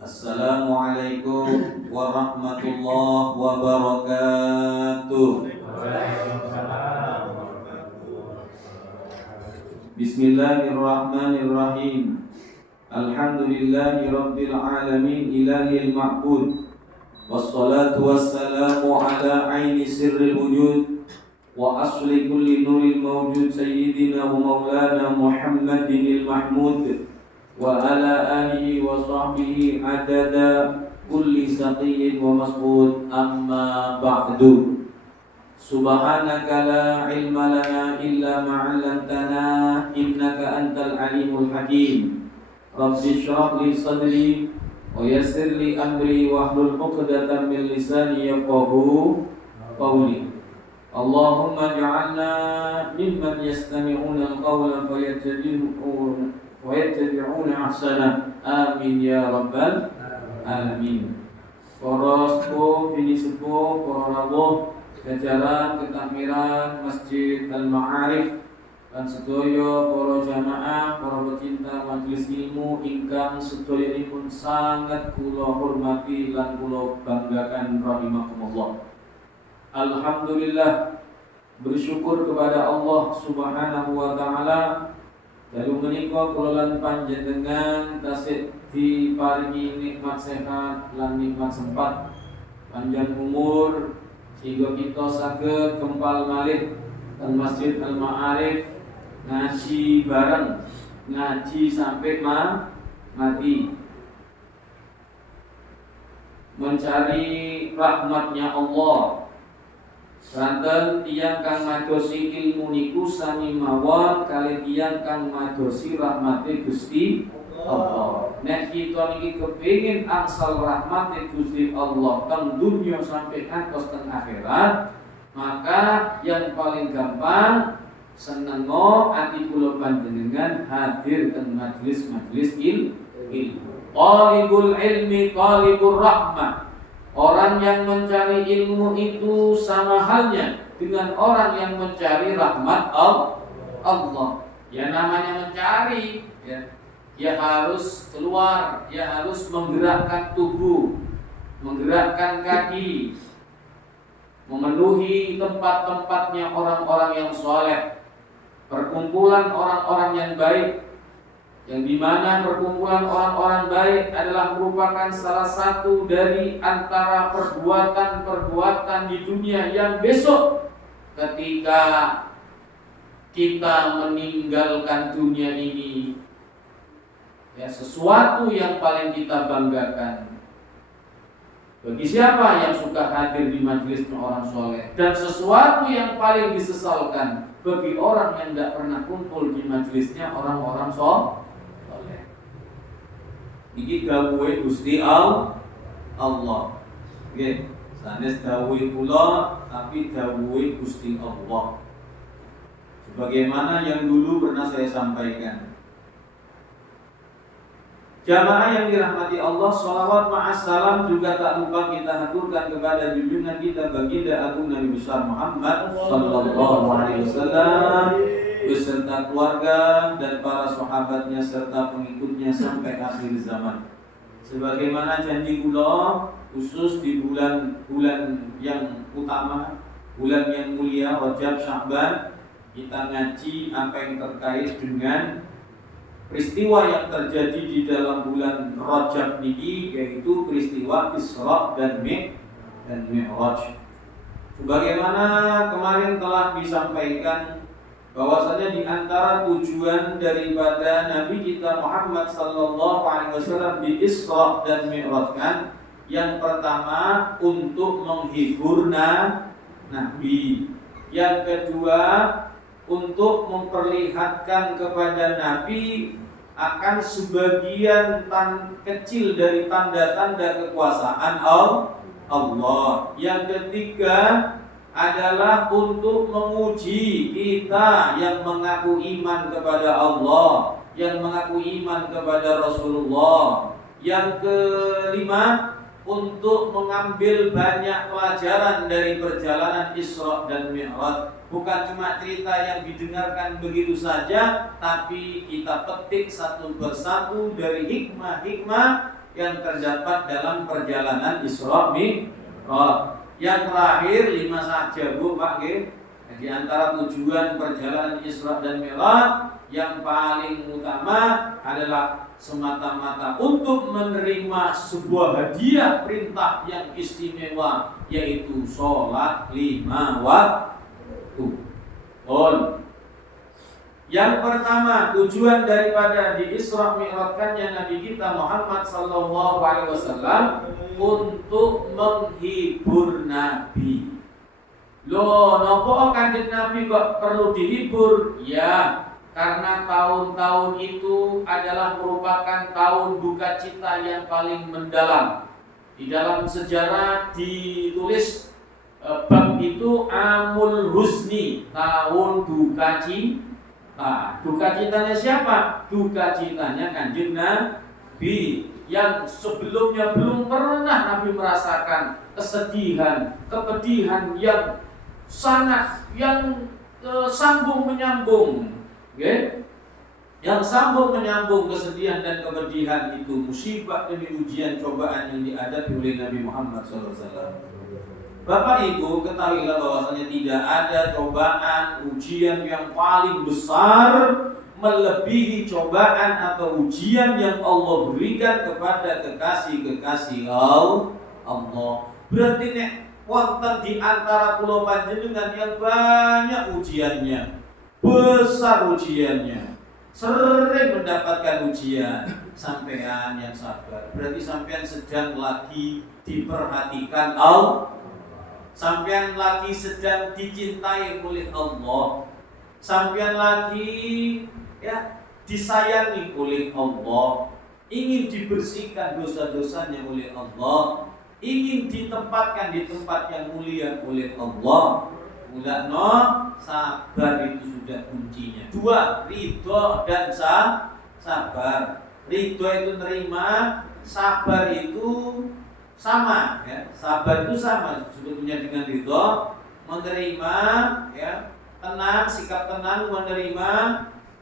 Assalamualaikum warahmatullahi wabarakatuh. Bismillahirrahmanirrahim. Alhamdulillahi rabbil alamin ilahil ma'bud. Wassalatu wassalamu ala aini sirril wujud wa asli kulli nuril mawjud sayyidina wa maulana Muhammadinil mahmud wa ala alihi wa sahbihi adada kulli saqiyyin wa masbud, amma ba'du. Subhanaka la ilma lana illa ma'allamtana innaka antal alimul hakim. Rabbi shrah li sadri wa yassir li amri wahlul 'uqdatam min lisani yafqahu qawli. Allahumma ja'alna mimman yastami'una al-qawla fayattabi'una ahsana. Amin ya rabbal alamin. Para sepuh, bini sepuh, para rawuh jajaran ketakmiran Masjid Al-Ma'arif lan sedaya para jamaah, para pecinta majelis ilmu ingkang sedayanipun sangat kula hormati lan kula banggakan rahimakumullah. Alhamdulillah, bersyukur kepada Allah Subhanahu wa taala. Dalu menika kula lan panjenengan tasih diparingi nikmat sehat lan nikmat sempat panjang umur sehingga kita saged kempal malih ke Masjid Al-Ma'arif ngaji bareng, ngaji sampai mati, mencari rahmatnya Allah. Ranten tiyang kang madosi ilmu niku sami mawon kali tiyang kang madosi rahmate Gusti Allah. Nek kita niki kepengin angsal rahmate Gusti Allah teng dunya sampai ngantos teng akhirat, maka yang paling gampang senengo ati kula panjenengan hadir teng majelis-majelis ilmu. Talibul ilmi talibur rahmah. Orang yang mencari ilmu itu sama halnya dengan orang yang mencari rahmat Allah. Ya namanya mencari, ya harus keluar, ya harus menggerakkan tubuh, menggerakkan kaki, memenuhi tempat-tempatnya orang-orang yang soleh, perkumpulan orang-orang yang baik, yang dimana perkumpulan orang-orang baik adalah merupakan salah satu dari antara perbuatan-perbuatan di dunia yang besok ketika kita meninggalkan dunia ini, ya sesuatu yang paling kita banggakan bagi siapa yang suka hadir di majelisnya orang soleh, dan sesuatu yang paling disesalkan bagi orang yang tidak pernah kumpul di majelisnya orang-orang soleh. Iki dawuhe Gusti Allah. Nggih, sanes dawuhe kula tapi dawuhe Gusti Allah. Sebagaimana yang dulu pernah saya sampaikan. Jamaah yang dirahmati Allah, sholawat ma'assalam juga tak lupa kita haturkan kepada junjungan kita baginda agung Nabi besar Muhammad sallallahu alaihi wasallam beserta keluarga dan para sahabatnya serta pengikutnya sampai akhir zaman. Sebagaimana janji kula, khusus di bulan yang utama, bulan yang mulia Rajab Sya'ban, kita ngaji apa yang terkait dengan peristiwa yang terjadi di dalam bulan Rajab ini, yaitu peristiwa Isra dan Mi'raj. Sebagaimana kemarin telah disampaikan bahwasanya di antara tujuan daripada Nabi kita Muhammad sallallahu alaihi wasallam di Isra dan Mi'raj kan, yang pertama untuk menghibur Nabi, yang kedua untuk memperlihatkan kepada Nabi akan sebagian kecil dari tanda-tanda kekuasaan Allah. Yang ketiga adalah untuk menguji kita yang mengaku iman kepada Allah, yang mengaku iman kepada Rasulullah. Yang kelima, untuk mengambil banyak pelajaran dari perjalanan Isra dan Mi'raj. Bukan cuma cerita yang didengarkan begitu saja, tapi kita petik satu persatu dari hikmah-hikmah yang terdapat dalam perjalanan Isra Mi'raj. Yang terakhir 5 saja Bu Pak G. Di antara tujuan perjalanan Isra dan Mi'raj yang paling utama adalah semata-mata untuk menerima sebuah hadiah perintah yang istimewa, yaitu sholat 5 waktu. Yang pertama, tujuan daripada di Isra Mi'rajkannya Nabi kita Muhammad sallallahu alaihi wasallam untuk menghibur Nabi. Loh, nopo Kanjeng Nabi kok perlu dihibur? Ya, karena tahun-tahun itu adalah merupakan tahun duka cita yang paling mendalam. Di dalam sejarah ditulis bab itu Amul Huzni, tahun duka cita. Duka citanya siapa? Duka citanya Kanjeng Nabi yang sebelumnya belum pernah Nabi merasakan kesedihan, kepedihan yang sangat, yang sambung menyambung, okay? Yang sambung menyambung kesedihan dan kepedihan itu, musibah demi ujian cobaan yang dihadapi oleh Nabi Muhammad SAW. Bapak Ibu ketahuilah bahwasanya tidak ada cobaan, ujian yang paling besar melebihi cobaan atau ujian yang Allah berikan kepada kekasih-kekasih Allah. Berarti nek wonten di antara kula panjenengan yang banyak ujiannya, besar ujiannya, sering mendapatkan ujian, sampean yang sabar. Berarti sampean sedang lagi diperhatikan Allah, sampean lagi sedang dicintai oleh Allah, sampean lagi disayangi oleh Allah, ingin dibersihkan dosa-dosanya oleh Allah, ingin ditempatkan di tempat yang mulia oleh Allah. Mulanya sabar itu sudah kuncinya. 2, ridho dan sabar. Ridho itu nerima, sabar itu sama ya. Sabar itu sama sebetulnya dengan ridho, menerima ya, tenang, sikap tenang menerima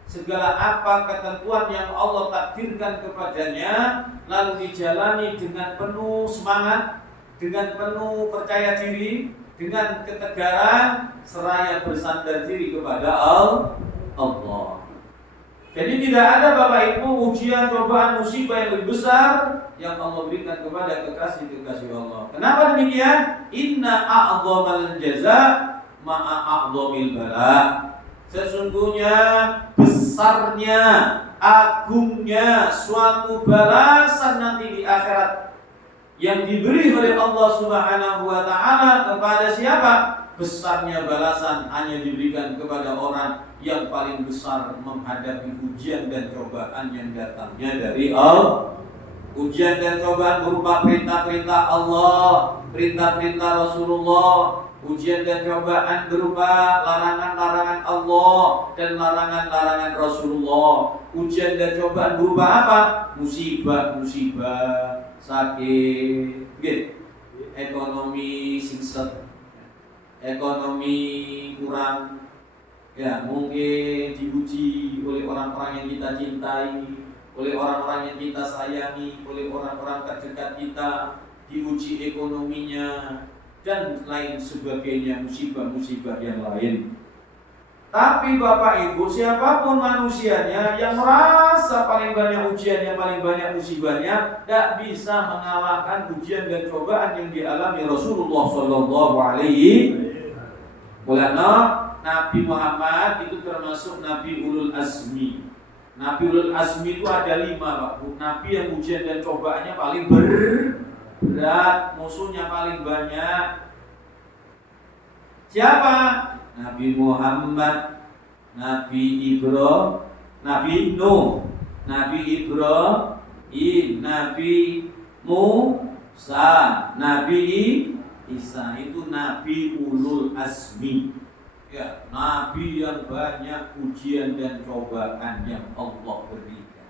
segala apa ketentuan yang Allah takdirkan kepadanya, lalu dijalani dengan penuh semangat, dengan penuh percaya diri, dengan ketegaran, seraya bersandar diri kepada Allah. Jadi tidak ada Bapak Ibu ujian, cobaan, musibah yang lebih besar yang Allah berikan kepada kekasih-kekasih Allah. Kenapa demikian? Inna a'dhamal jaza ma'a a'dhamil bala. Sesungguhnya besarnya, agungnya suatu balasan nanti di akhirat yang diberi oleh Allah Subhanahu wa taala kepada siapa? Besarnya balasan hanya diberikan kepada orang yang paling besar menghadapi ujian dan cobaan yang datangnya dari Allah. Ujian dan cobaan berupa perintah-perintah Allah, perintah-perintah Rasulullah. Ujian dan cobaan berupa larangan-larangan Allah dan larangan-larangan Rasulullah. Ujian dan cobaan berupa apa? Musibah-musibah, sakit, ekonomi singset, ekonomi kurang, ya mungkin diuji oleh orang-orang yang kita cintai, oleh orang-orang yang kita sayangi, oleh orang-orang terdekat kita, diuji ekonominya dan lain sebagainya, musibah-musibah yang lain. Tapi Bapak Ibu, siapapun manusianya yang merasa paling banyak ujian, yang paling banyak musibahnya, tidak bisa mengalahkan ujian dan cobaan yang dialami Rasulullah Shallallahu Alaihi Wasallam. Nabi Muhammad itu termasuk Nabi Ulul Azmi. Nabi Ulul Azmi itu ada 5 Pak. Nabi yang ujian dan cobaannya paling berat, musuhnya paling banyak. Siapa? Nabi Muhammad, Nabi Ibrahim, Nabi Nuh, Nabi Ibrahim, Nabi Musa, Nabi Isa. Itu Nabi Ulul Azmi. Ya, Nabi yang banyak ujian dan cobaan yang Allah berikan.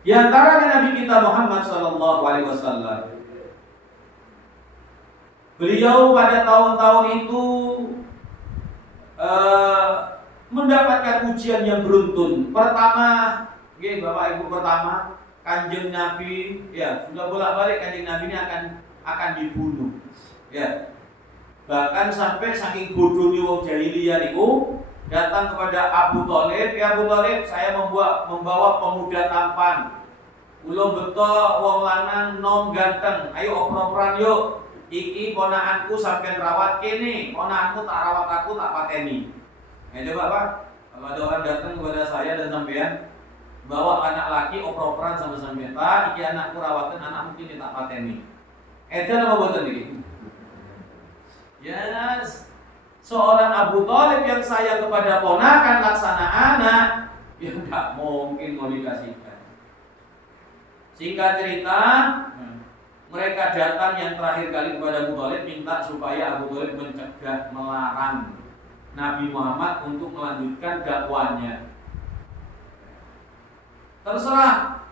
Di Di antaranya Nabi kita Muhammad sallallahu alaihi wasallam. Beliau pada tahun-tahun itu mendapatkan ujian yang beruntun. Pertama, Bapak Ibu, pertama Kanjeng Nabi, ya sudah bolak-balik Kanjeng Nabi ini akan dibunuh. Ya. Bahkan sampai saking bodohnya wong jahiliyah itu datang kepada Abu Thalib, "Ya Abu Thalib, saya membawa pemuda tampan. Kula beto wong lanang nom ganteng. Ayo oper-operan yuk. Iki ponakanku sampean rawat kene, ponakanku tak rawat aku tak pateni." Ya coba Pak, kalau ada orang datang kepada saya dan sampean bawa anak laki oper-operan sama sampean, "Pak, iki anakku rawatan, anakmu kene tak pateni." Edan apa boten iki? Yes. Seorang Abu Thalib yang sayang kepada ponakan laksana anak, ya enggak mungkin mau dikasihkan. Singkat cerita, mereka datang yang terakhir kali kepada Abu Thalib minta supaya Abu Thalib mencegah, melarang Nabi Muhammad untuk melanjutkan dakwanya. Terserah,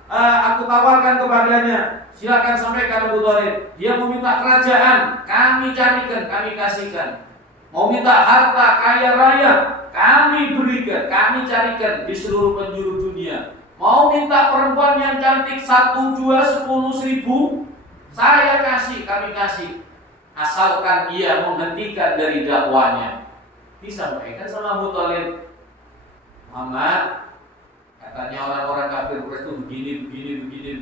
aku tawarkan kepadanya, silakan sampaikan Abu Thalib. Dia mau minta kerajaan, kami carikan, kami kasihkan. Mau minta harta kaya raya, kami berikan, kami carikan di seluruh penjuru dunia. Mau minta perempuan yang cantik 1, 2, 10 ribu, saya kasih, kami kasih. Asalkan ia menghentikan dari dakwanya. Disampaikan sama Abu Thalib, "Muhammad, katanya orang-orang kafir Quraisy itu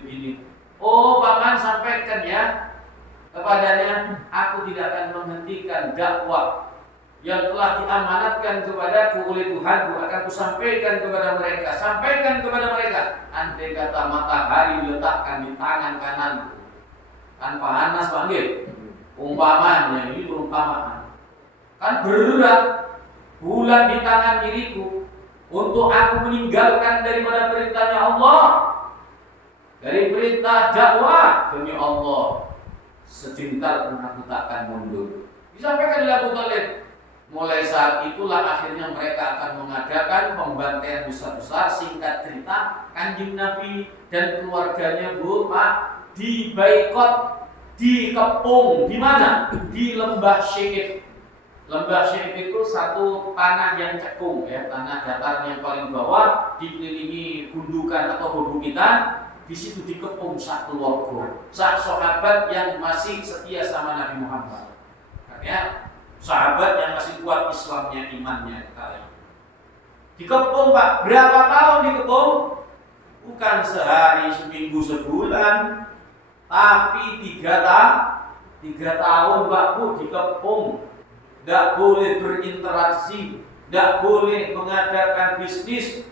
begini. Oh, paman sampaikan ya kepadanya, aku tidak akan menghentikan dakwah yang telah diamanatkan kepadaku oleh Tuhanku, akan kusampaikan kepada mereka. Sampaikan kepada mereka, andai kata matahari diletakkan di tangan kananku tanpa panas panggil, umpamanya ini perumpamaan, kan berat bulan di tangan diriku untuk aku meninggalkan daripada perintahnya Allah, dari perintah dakwah demi Allah, sejengkal pun aku takkan mundur." Disampaikan oleh Abu Thalib. Mulai saat itulah akhirnya mereka akan mengadakan pembantaian besar-besar. Singkat cerita, Kanjeng Nabi dan keluarganya Pak dibaikot, dikepung. Di mana? Di Lembah Syaib. Lembah Syaib itu satu tanah yang cekung, ya, tanah datar yang paling bawah, dikelilingi gundukan atau perbukitan. Di situ dikepung sak keluarga, sak sahabat yang masih setia sama Nabi Muhammad. Ya, sahabat yang masih kuat Islamnya, imannya kali. Dikepung Pak, berapa tahun dikepung? Bukan sehari, seminggu, sebulan, tapi 3 tahun Pak Bu dikepung. Tidak boleh berinteraksi, tidak boleh mengadakan bisnis.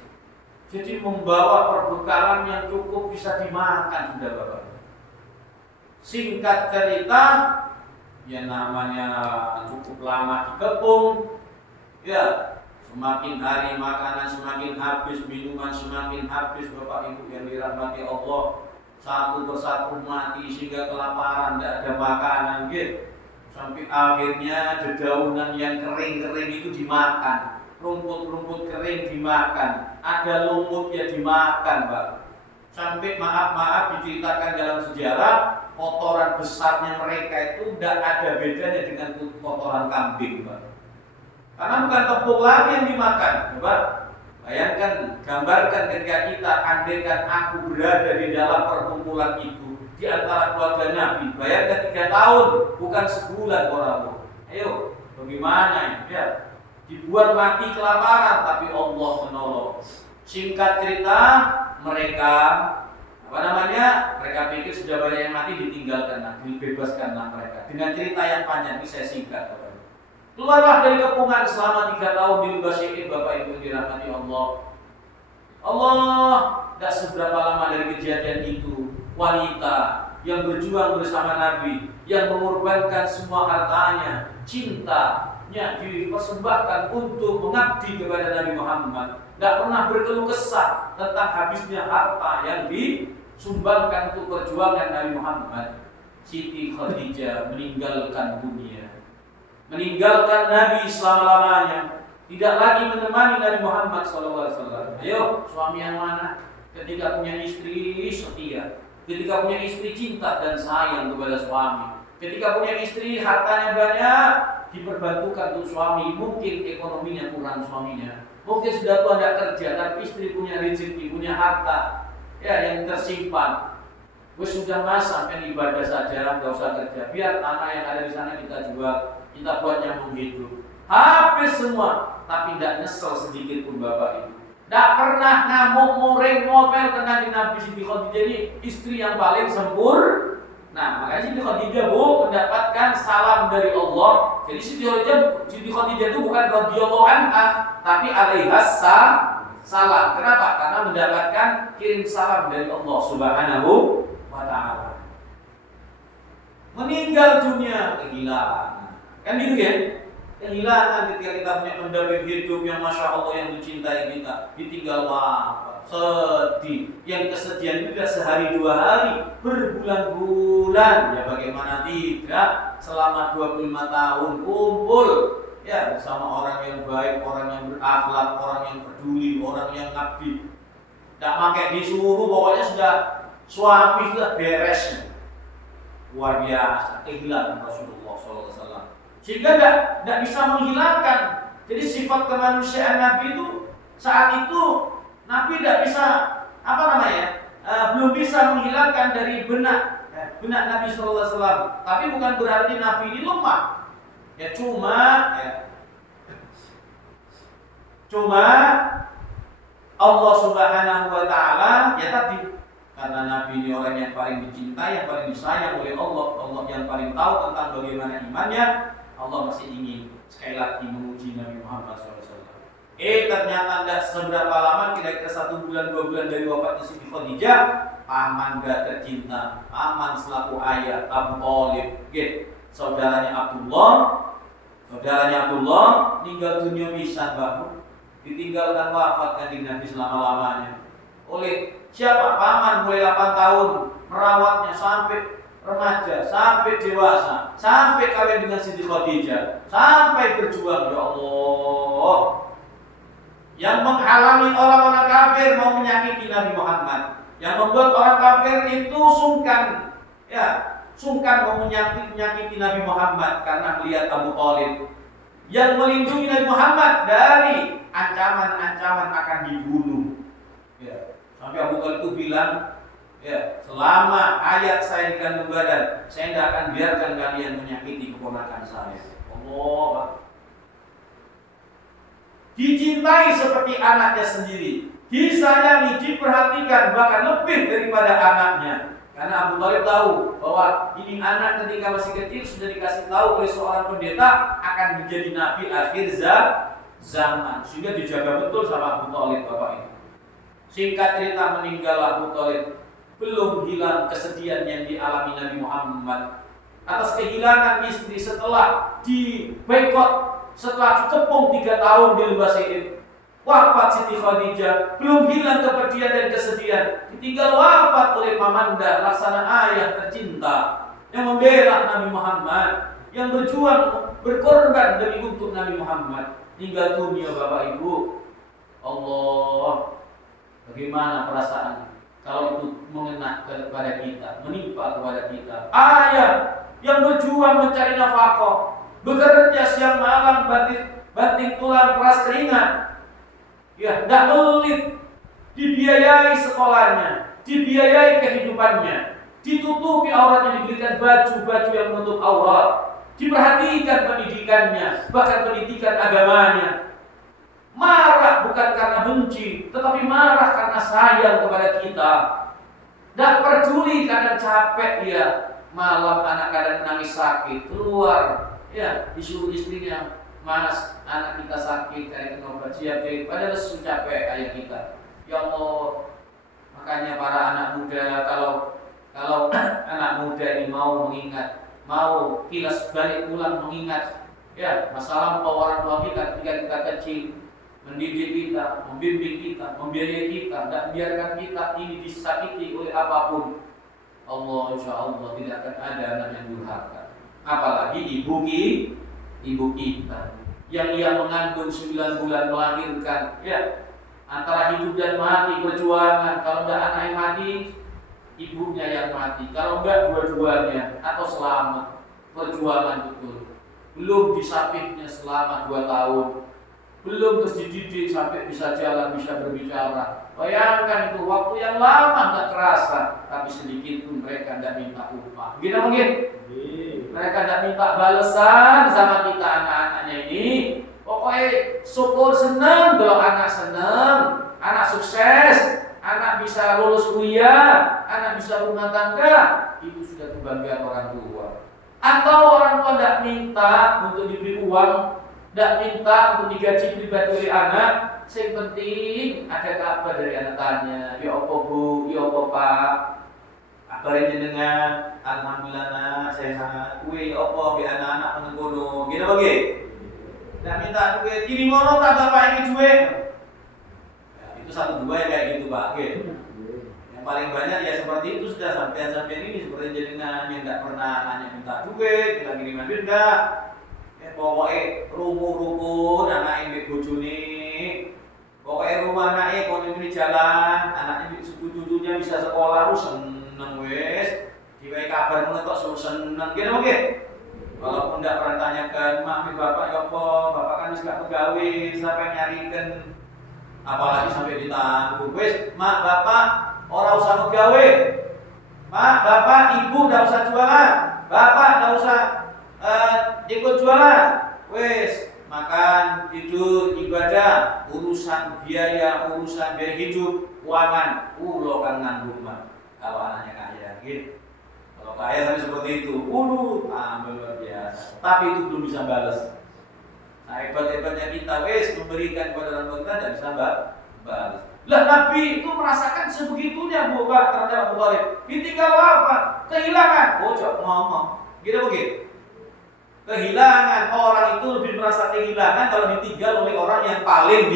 Jadi membawa perbekalan yang cukup bisa dimakan sudah Bapak. Singkat cerita, ya namanya cukup lama dikepung, ya semakin hari makanan semakin habis, minuman semakin habis Bapak Ibu yang dirahmati Allah. Satu persatu mati sehingga kelaparan, tidak ada makanan gitu. Sampai akhirnya dedaunan yang kering-kering itu dimakan, rumput-rumput kering dimakan, ada lumut ya dimakan Pak. Sampai maaf diceritakan dalam sejarah, kotoran besarnya mereka itu tidak ada bedanya dengan kotoran kambing Pak. Karena bukan tepung lagi yang dimakan. Coba bayangkan, gambarkan ketika kita andaikan aku berada di dalam perkumpulan itu di antara keluarga Nabi. Bayangkan 3 tahun, bukan sebulan orang. Ayo, bagaimana ya? Dibuat mati kelaparan, tapi Allah menolong. Singkat cerita, mereka mereka pikir sudah banyak yang mati, ditinggalkan, dibebaskanlah mereka. Dengan cerita yang panjang ini saya singkat. Keluarlah dari kepungan selama 3 tahun di Lembah Syaib, Bapak Ibu dirahmati Allah. Allah tidak seberapa lama dari kejadian itu, wanita yang berjuang bersama Nabi, yang mengorbankan semua hartanya, cintanya dipersembahkan untuk mengabdi kepada Nabi Muhammad. Tidak pernah berkeluh kesah tentang habisnya harta yang disumbangkan untuk perjuangan Nabi Muhammad. Siti Khadijah meninggalkan dunia, meninggalkan Nabi selama-lamanya, tidak lagi menemani Nabi Muhammad SAW. Ayo, suami yang mana? ketika punya istri setia, ketika punya istri cinta dan sayang kepada suami, ketika punya istri hartanya banyak, diperbantukan untuk suami, mungkin ekonominya kurang suaminya, mungkin sudah tua tidak kerja, tapi istri punya rezeki, punya harta, ya yang tersimpan. Gue sudah masa kan ibadah saja, nggak usah kerja. Biar tanah yang ada di sana kita jual, kita buat nyambung hidup. Habis semua, tapi tidak nyesel sedikit pun bapak ibu. Tidak pernah ngamuk, muring, ngopel kena di Nabi Siti Khadijah ini istri yang paling sempurna. Nah, makanya Siti Khadijah mendapatkan salam dari Allah. Jadi Siti Khadijah itu bukan radhiyallahu anha, tapi alaihas salam. Kenapa? Karena mendapatkan kirim salam dari Allah Subhanahu wa ta'ala. Meninggal dunia kehilangan. Kan gitu ya? Kehilangan ketika kita punya pendamping hidup yang masya Allah yang mencintai kita, ditinggal wafat, sedih. Yang kesedihan itu tidak sehari dua hari, berbulan-bulan. Ya bagaimana tidak? Selama 25 tahun kumpul ya bersama orang yang baik, orang yang berakhlak, orang yang peduli, orang yang ngabdi. Tidak pakai disuruh, pokoknya sudah suami sudah beres. Luar biasa kehilangan Rasulullah SAW. Sehingga tidak bisa menghilangkan. Jadi sifat kemanusiaan Nabi itu saat itu Nabi tidak bisa belum bisa menghilangkan dari benak Nabi SAW. Tapi bukan berarti Nabi ini lemah. Ya cuma Allah Subhanahu wa ta'ala ya tadi, karena Nabi ini orang yang paling dicintai, yang paling disayang oleh Allah, Allah yang paling tahu tentang bagaimana imannya. Allah masih ingin sekali lagi menguji Nabi Muhammad SAW. Ternyata tidak seberapa lama, kira-kira 1 bulan 2 bulan dari wafatnya Siti Khadijah, paman gak tercinta, paman selaku ayah Abu Thalib, saudaranya Abdullah meninggal dunia pisan bahu, ditinggalkan wafat kanjeng Nabi selama-lamanya. Oleh siapa? Paman mulai 8 tahun merawatnya sampai remaja, sampai dewasa, sampai kawin dengan Siti Khadijah, sampai berjuang. Ya Allah, yang menghalangi orang-orang kafir mau menyakiti Nabi Muhammad, yang membuat orang kafir itu sungkan mau menyakiti Nabi Muhammad karena melihat Abu Thalib yang melindungi Nabi Muhammad dari ancaman-ancaman akan dibunuh. Ya, sampai Abu Thalib itu bilang, ya, selama ayat saya di kandung badan, saya tidak akan biarkan kalian menyakiti keponakan saya. Allah, dicintai seperti anaknya sendiri, disayangi, diperhatikan bahkan lebih daripada anaknya. Karena Abu Thalib tahu bahwa ini anak ketika masih kecil sudah dikasih tahu oleh seorang pendeta akan menjadi nabi akhir zaman, sehingga dijaga betul sama Abu Thalib bapak ini. Singkat cerita, meninggal Abu Thalib, belum hilang kesedihan yang dialami Nabi Muhammad atas kehilangan istri setelah diboikot, setelah dikepung 3 tahun di lembah Sa'id. Wafat Siti Khadijah, belum hilang kepedihan dan kesedihan, ditinggal wafat oleh Mamanda, laksana ayah tercinta yang membela Nabi Muhammad, yang berjuang, berkorban demi untuk Nabi Muhammad. Tinggal dunia bapak ibu. Allah, bagaimana perasaan kalau itu mengena kepada kita, menimpa kepada kita. Ayah yang berjuang mencari nafkah, bekerja siang malam, banting tulang, peras keringat, ya, tidak melit, dibiayai sekolahnya, dibiayai kehidupannya, ditutupi auratnya, diberikan baju-baju yang menutup aurat, diperhatikan pendidikannya, bahkan pendidikan agamanya. Marah bukan karena benci, tetapi marah karena sayang kepada kita. Tidak peduli kadang capek dia, malam anak kadang nangis sakit, keluar, ya, disuruh istrinya, Mas, anak kita sakit, cari obat siap deh. Padahal sudah capek ayah kita. Ya Allah, makanya para anak muda, kalau anak muda ini mau mengingat, mau kilas balik pulang mengingat, ya, masalah orang tua kita ketika kita kecil, mendidik kita, membimbing kita, membiayai kita, dan biarkan kita ini disakiti oleh apapun. Allah, insya Allah tidak akan ada anak yang durhaka. Apalagi ibu kita yang ia mengandung 9 bulan melahirkan, ya, antara hidup dan mati, perjuangan. Kalau enggak anak yang mati, ibunya yang mati. Kalau enggak dua-duanya atau selamat. Perjuangan betul. Belum disapihnya selama 2 tahun. Belum terus dididik sampai bisa jalan, bisa berbicara. Bayangkan itu waktu yang lama nggak terasa, tapi sedikit pun mereka tidak minta upah. Gini mungkin? Mereka tidak minta balasan sama kita anak-anaknya ini. Pokoknya syukur, senang kalau anak senang, anak sukses, anak bisa lulus kuliah, anak bisa rumah tangga, itu sudah kebanggaan orang tua. Atau orang tua tidak minta untuk diberi uang, tidak minta untuk digaji pribadi oleh anak. Yang penting ada kabar dari anak tanya, ya apa bu, ya apa pak, kabarnya jenengan, alhamdulillah nak sehat. Kue apa bi anak-anak menengkono, gitu bagi. Tidak minta duit, kiri mono tak bapak ini duit. Ya, itu 1-2 ya kayak gitu pak. Yang paling banyak ya seperti itu sudah sampai ini seperti jenengan yang tidak pernah hanya minta duit, bilang kiriman duit enggak. Pokoknya rumput anak ini bojone. Pokoknya rumah anaknya kalau ini jalan, anaknya cucu-cucunya bisa sekolah, lu seneng wes. Diwai kabar mengetok selalu seneng, gitu oke? Walaupun tidak pernah tanyakan, mami bapak ya apa, bapak kan gak pegawai, siapa yang nyarikan? Apalagi sampai ditangguh, wes, mak bapak orang usah pegawai, mak bapak ibu tidak usah jualan, bapak tidak usah ikut jualan, wes makan, tidur, ibadah, urusan biaya hidup, keuangan, lo kan nanggung mah. Kalau anaknya kaya, gitu. Kalau kaya sampai seperti itu, luar biasa. Tapi itu belum bisa balas. Nah hebat-hebatnya kita, wes memberikan kepada orang tua kita dan bisa balas. Lah Nabi itu merasakan sebegitunya bukan terhadap Abu Thalib. Ditinggal apa? Kehilangan. Cok ngomong, gitu begitu. Kehilangan, orang itu lebih merasa kehilangan kalau ditinggal oleh orang yang paling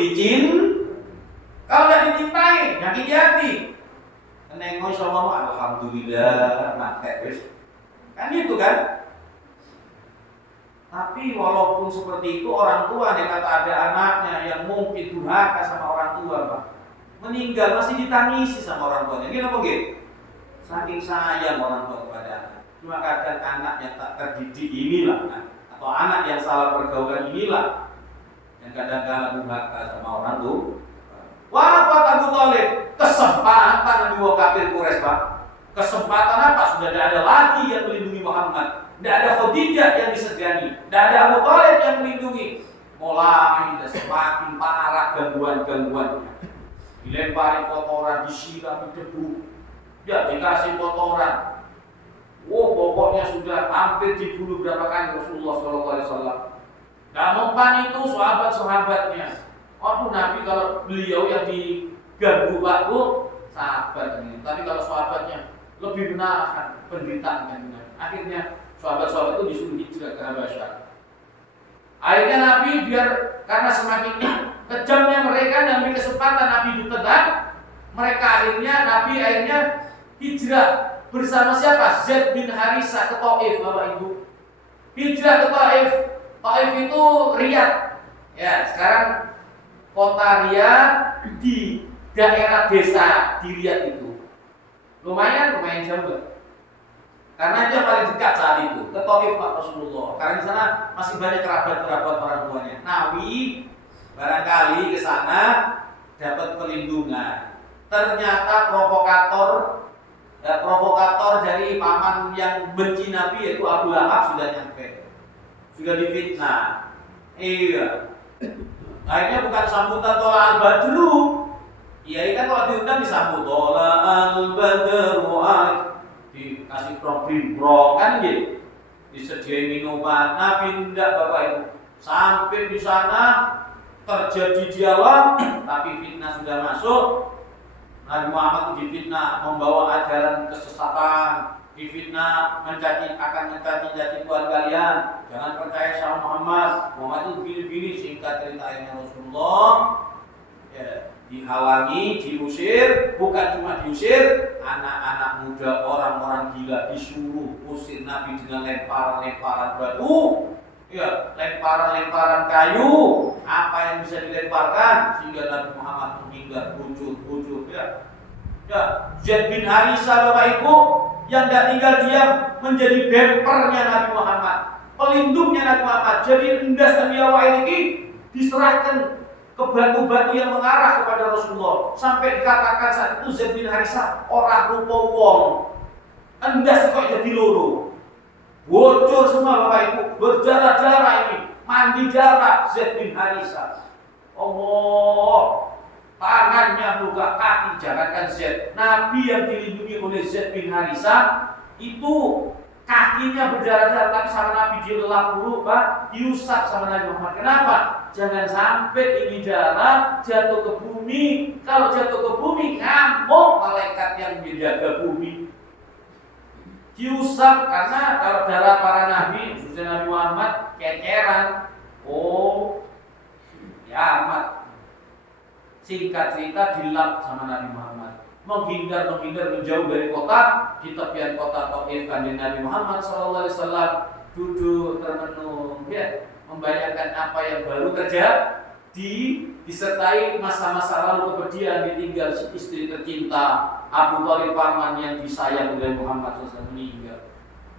kalau tidak dicintai, nyakit hati. Nengok sama alhamdulillah, mate wis. Kan gitu kan? Tapi walaupun seperti itu orang tua yang kata ada anaknya yang mungkin durhaka sama orang tua, Pak. Meninggal masih ditangisi sama orang tuanya. Gini apa gitu? Saking sayang orang tua kepada anak. Cuma kadang anak yang tak terdidik inilah atau anak yang salah pergaulan inilah yang kadang-kadang durhaka sama orang tua. Wafat Abu Thalib, kesempatan Nabi kafir Quraisy, Pak. Kesempatan apa? Sudah tidak ada lagi yang melindungi Muhammad. Tidak ada Khadijah yang disegani, tidak ada Abu Thalib yang melindungi. Mulai semakin parah gangguan-gangguannya. Dilempari kotoran, disiram debu, ya dikasih kotoran. Pokoknya sudah hampir dibunuh berapa kali Rasulullah SAW. Gak mempan itu sahabat-sahabatnya. Nabi kalau beliau yang diganggu waktu sahabat ini. Tapi kalau sahabatnya lebih menahan penderitaannya. Akhirnya sahabat-sahabat itu disuruh hijrah ke Habasyah. Akhirnya Nabi karena semakin kejamnya mereka dan beri kesempatan Nabi ditegak, Nabi akhirnya hijrah bersama siapa? Zaid bin Harisah ke Taif, Bapak Ibu. Hijrah ke Taif. Taif itu Riyadh. Ya, sekarang kota Riyadh di daerah desa di Riyadh itu. Lumayan jauh. Karena itu yang paling dekat saat itu, ke Taif Rasulullah. Karena di sana masih banyak kerabat-kerabat orang tuanya. Nabi barangkali ke sana dapat perlindungan. Ternyata provokator dari paman yang benci Nabi yaitu Abu Lahab sudah nyampe, sudah difitnah. Iya. Akhirnya bukan sambutan Tola al-Badru. Iya kan kalau diundang disambut Tola al-Badru, dikasih prong kan gitu. Disediain minuman. Nabi tidak Bapak Ibu. Sampai di sana terjadi dialog, tapi fitnah sudah masuk. Nabi Muhammad itu difitnah membawa ajaran kesesatan, difitnah akan mencaci Tuhan kalian, jangan percaya sama Muhammad itu gini-gini. Singkat ceritanya Rasulullah ya, dihalangi, diusir, bukan cuma diusir, anak-anak muda, orang-orang gila disuruh usir Nabi dengan lemparan-lemparan batu, ya, lemparan-lemparan kayu, apa yang bisa dilemparkan sehingga Nabi Muhammad meninggal tinggal bocor ya. Ya, Zaid bin Harisah Bapak Ibu yang tidak tinggal diam menjadi bempernya Nabi Muhammad, pelindungnya Nabi Muhammad. Jadi endas Nabi awal ini diserahkan ke batu-batu yang mengarah kepada Rasulullah. Sampai dikatakan saat itu Zaid bin Harisah orang rupa wong. Endas kok jadi loro. Bocor semua Bapak Ibu, berdarah-darah ini, mandi darah Zaid bin Harisah. Allah, tangannya luka, kaki jangankan Zaid. Nabi yang dilindungi oleh Zaid bin Harisah itu kakinya berdarah-darah, tapi sama Nabi dilelap dulu, Pak, diusap sama Nabi Muhammad. Kenapa? Jangan sampai ini darah jatuh ke bumi. Kalau jatuh ke bumi, ngamuk malaikat yang menjaga bumi. Diusap, karena kalau darah para nabi, khususnya Nabi Muhammad, keceran. Oh, kiamat. Singkat cerita dilap sama Nabi Muhammad. Menghindar menjauh dari kota. Di tepian kota Taif kanjeng Nabi Muhammad SAW duduk termenung, ya, membayangkan apa yang baru terjadi, disertai masa-masa lalu kepergian, ditinggal istri tercinta Abu Thalib paman yang disayang oleh Muhammad SAW meninggal.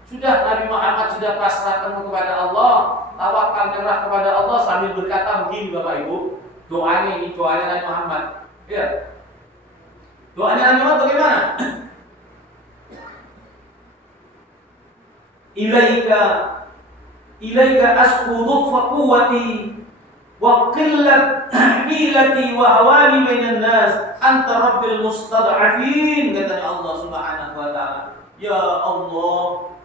Sudah Nabi Muhammad sudah pasrahkan kepada Allah, tawakal menyerah kepada Allah sambil berkata begini Bapak Ibu, doanya Nabi Muhammad. Ya. Doanya Nabi Muhammad bagaimana? Ilaika asku dhuffa quwwati wa qillat milati wa hawani bainan nas anta rabbil mustad'afin, katanya Allah Subhanahu wa taala. Ya Allah,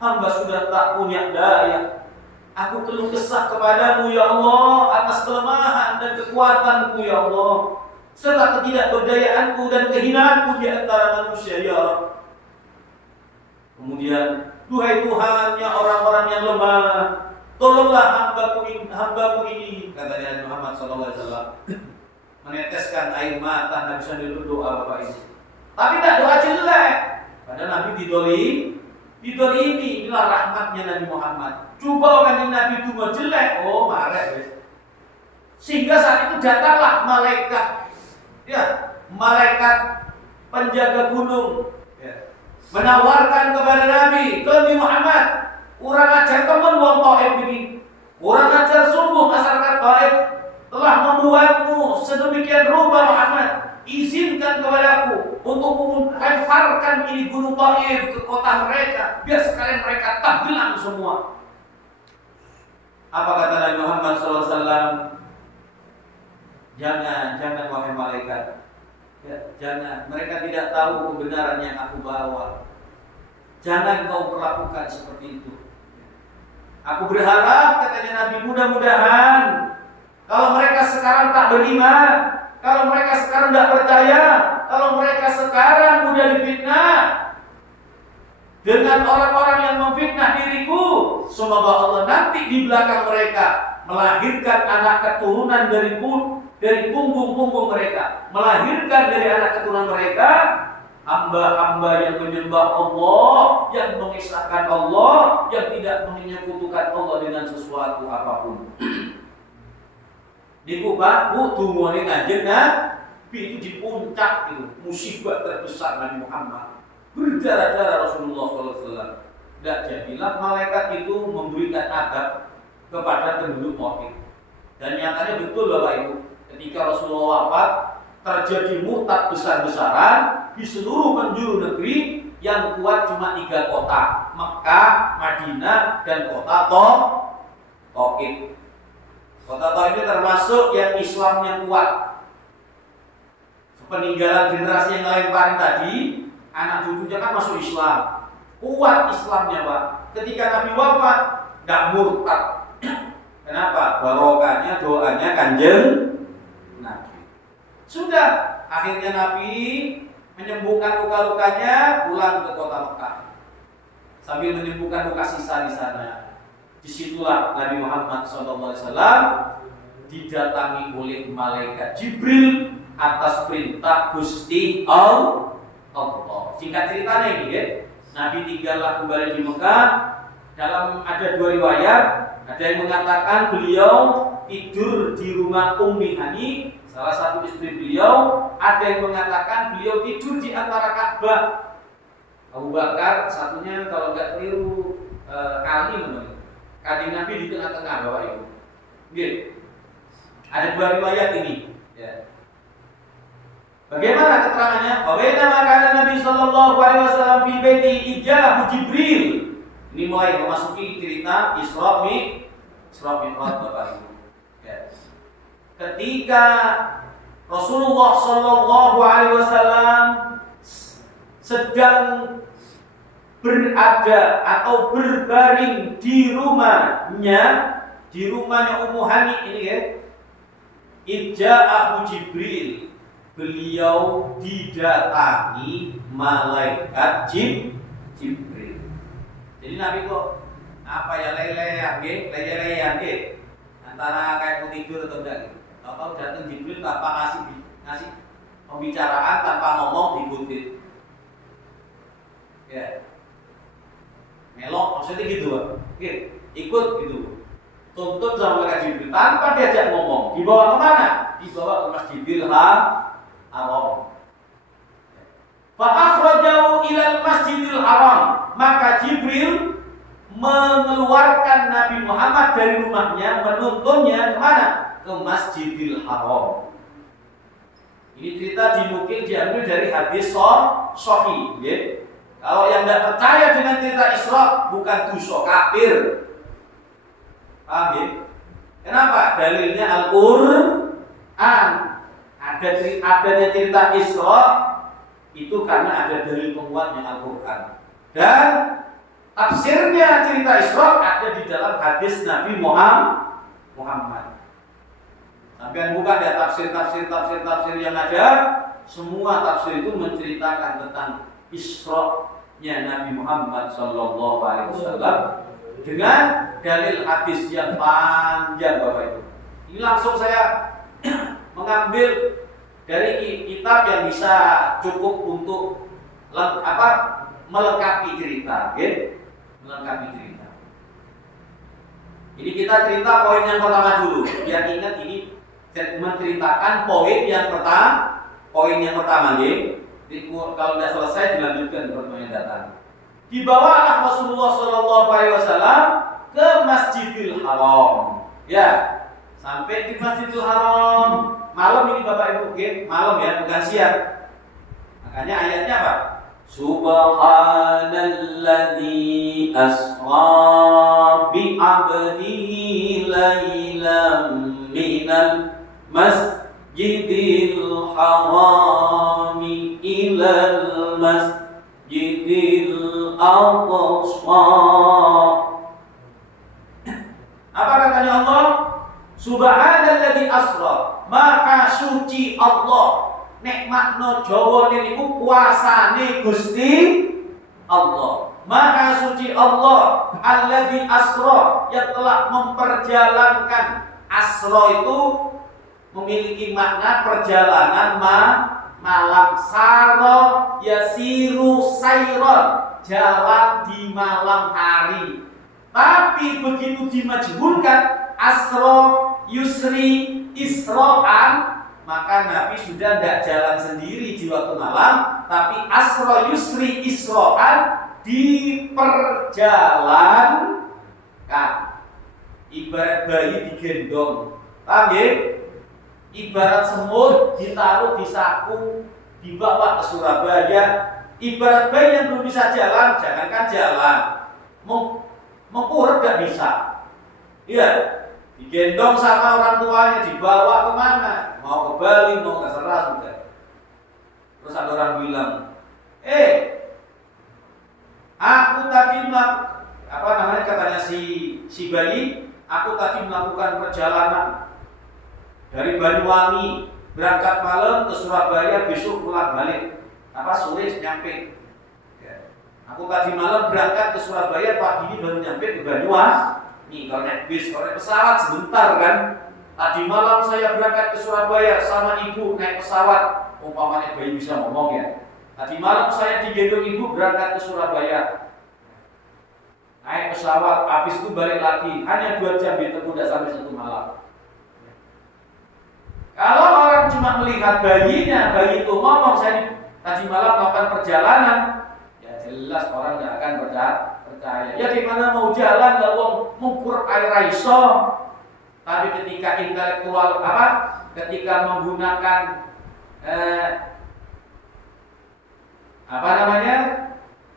hamba sudah tak punya daya. Aku keluh kesah kepadamu ya Allah atas kelemahan dan kekuatanku ya Allah, serta ketidakberdayaanku dan kehinaanku di antara manusia ya Allah. Kemudian, duhai Tuhan ya orang-orang yang lemah, tolonglah hambaku ini, katanya Muhammad SAW. Meneteskan air mata Nabi sambil berdoa Bapak Ibu. Tapi tidak doa jelek. Padahal Nabi didolimi. Inilah rahmatnya Nabi Muhammad. Coba kanjeng Nabi itu mau jelek, oh marah guys. Sehingga saat itu datanglah malaikat, ya, malaikat penjaga gunung, ya, menawarkan kepada Nabi Muhammad, urang ajar teman wong Taif ini, urang ajar sungguh masyarakat Taif telah membuatmu sedemikian rupa Muhammad. Izinkan kepadaku untuk melemparkan ini gunung Taif ke kota mereka, biar sekalian mereka tenggelam semua. Apa kata Nabi Muhammad SAW? Jangan wahai malaikat. Ya, jangan. Mereka tidak tahu kebenaran yang aku bawa. Jangan kau perlakukan seperti itu. Aku berharap, katanya Nabi, mudah-mudahan kalau mereka sekarang tak beriman, kalau mereka sekarang tidak percaya, kalau mereka sekarang mudah difitnah dengan orang-orang yang memfitnah diriku, semoga Allah nanti di belakang mereka melahirkan anak keturunan dari punggung-punggung mereka, melahirkan dari anak keturunan mereka hamba-hamba yang menyembah Allah, yang mengisahkan Allah, yang tidak menyekutukan Allah dengan sesuatu apapun. Di Kubah, tungguannya kanjeng Nabi itu di puncak itu musibah terbesar Nabi Muhammad. Berdarah-darah Rasulullah SAW. Tidak jadilah malaikat itu memberikan adab kepada penduduk Taif. Dan nyatanya betul Bapak Ibu, ketika Rasulullah wafat terjadi murtad besar-besaran di seluruh penjuru negeri. Yang kuat cuma 3 kota, Mekah, Madinah, dan kota Taif. Kota Taif ini termasuk yang Islamnya kuat. Peninggalan generasi yang lemparin tadi, anak cucunya kan masuk Islam, kuat Islamnya Pak. Ketika Nabi wafat, tidak murtad. Kenapa? Barokahnya doanya kanjeng Nabi. Sudah, akhirnya Nabi menyembuhkan luka-lukanya, pulang ke kota Mekah sambil menyembuhkan luka sisa di sana. Disitulah Nabi Muhammad SAW didatangi oleh malaikat Jibril atas perintah Gusti Allah. Singkat ceritanya ini ya, Nabi tinggallah kembali di Mekah. Dalam ada 2 riwayat, ada yang mengatakan beliau tidur di rumah Ummi Hani Salah satu istri beliau ada yang mengatakan beliau tidur di antara Ka'bah. Abu Bakar satunya kalau nggak keliru Ali menurut. Kanjeng Nabi di tengah-tengah Bapak Ibu. Oke. Ada dua riwayat ini. Ya. Bagaimana keterangannya? Bawaina makanan Nabi Sallallahu Alaihi Wasallam fi baiti ijahu Jibril. Ini mulai memasuki cerita Isra Mi'raj Bapak Ibu. Ya. Ketika Rasulullah Sallallahu Alaihi Wasallam sedang berada atau berbaring di rumahnya Ummu Hani ini ya. Ija'ahu Jibril, beliau didatangi malaikat Jibril. Jadi Nabi kok apa ya lele-leyan antara kayak mau tidur atau enggak gitu. Tahu datang Jibril tanpa ngasih pembicaraan, tanpa ngomong diikutin. Ya. Melok maksudnya gitu, Pak. Oke, ikut gitu. Tuntut sama malaikat Jibril tanpa diajak ngomong. Dibawa kemana? Dibawa ke Masjidil Haram. Fa akhrajahu ilal Masjidil Haram. Maka Jibril mengeluarkan Nabi Muhammad dari rumahnya, menuntunnya kemana? Ke Masjidil Haram. Ini cerita dinukil diambil dari hadis sahih, ya. Kalau yang tidak percaya dengan cerita Isra bukan dosa kafir. Paham ya? Kenapa? Dalilnya Al-Qur'an. Adanya cerita Isra itu karena ada dalil penguatnya Al-Qur'an. Dan tafsirnya cerita Isra ada di dalam hadis Nabi Muhammad. Sampai buka ya tafsir yang ada, semua tafsir itu menceritakan tentang Isra-nya Nabi Muhammad sallallahu alaihi wasallam dengan dalil hadis yang panjang Bapak Ibu. Ini langsung saya mengambil dari kitab yang bisa cukup untuk melengkapi cerita, okay? Melengkapi cerita. Ini kita cerita poin yang pertama dulu. Biar ingat ini menceritakan poin yang pertama, okay? Kalau tidak selesai dilanjutkan di pertemuan yang datang. Dibawalah Rasulullah Shallallahu Alaihi Wasallam ke Masjidil Haram. Ya, sampai di Masjidil Haram malam ini Bapak Ibu, malam ya, bukan siang. Makanya ayatnya apa? Subhanalladzi asra bi 'abdihi lailan minal masjidil harami ilal masjidil aqsa. Apa katanya Allah? Subhanalladzi asra, maha suci Allah. Nek makna Jawane niku kuasane Gusti Allah. Maha suci Allah alladzi asra, yang telah memperjalankan. Asra itu memiliki makna perjalanan malam. Saro yasiru sayron, jalan di malam hari. Tapi begitu dimajhulkan asro yusri isro'an, maka Nabi sudah tidak jalan sendiri di waktu malam, tapi asro yusri isro'an, diperjalankan. Ibarat bayi digendong, paham ya? Ibarat semut ditaruh di saku, dibawa ke Surabaya. Ibarat bayi yang belum bisa jalan, jangankan jalan, mengkurep gak bisa. Iya, digendong sama orang tuanya, dibawa kemana? Mau ke Bali, mau ke Seras sudah. Terus ada orang bilang, aku tadi katanya si bayi, aku tadi melakukan perjalanan dari Banyuwangi, berangkat malam ke Surabaya, besok pulang balik. Sore nyampe. Ya. Aku tadi malam berangkat ke Surabaya, pagi ini baru nyampe ke Banyuwangi. Kalau naik bis, kalau naik pesawat sebentar kan. Tadi malam saya berangkat ke Surabaya sama ibu naik pesawat. Umpamanya bayi bisa ngomong ya. Tadi malam saya digendong ibu berangkat ke Surabaya. Naik pesawat, habis itu balik lagi. Hanya 2 jam ditempuh, tidak sampai 1 malam. Kalau orang cuma melihat bayinya, bayi itu ngomong, saya tadi malam melakukan perjalanan, ya jelas orang nggak akan percaya. Ya gimana mau jalan, nggak mengukur air raiso. Tapi ketika intelektual ketika menggunakan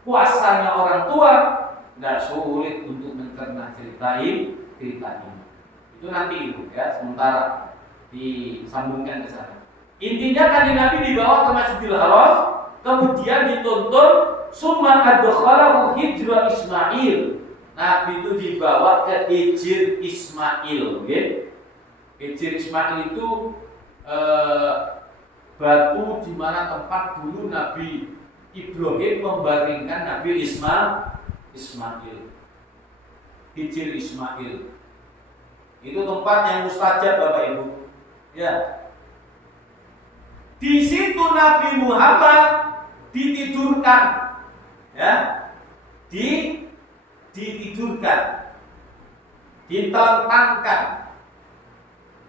kuasanya orang tua, nggak sulit untuk mencerna cerita ini. Itu nanti ya, sementara disambungkan ke sana. Intinya kan Nabi dibawa ke Masjidil Haram, kemudian dituntun summa adkhalahu hijra Ismail. Nabi itu dibawa ke Hijr Ismail, okay? Hijr Ismail itu batu di mana tempat dulu Nabi Ibrahim membaringkan Nabi Ismail. Hijr Ismail. Itu tempat yang mustajab Bapak Ibu. Ya. Di situ Nabi Muhammad ditidurkan. Ya. Ditidurkan. Ditelentangkan.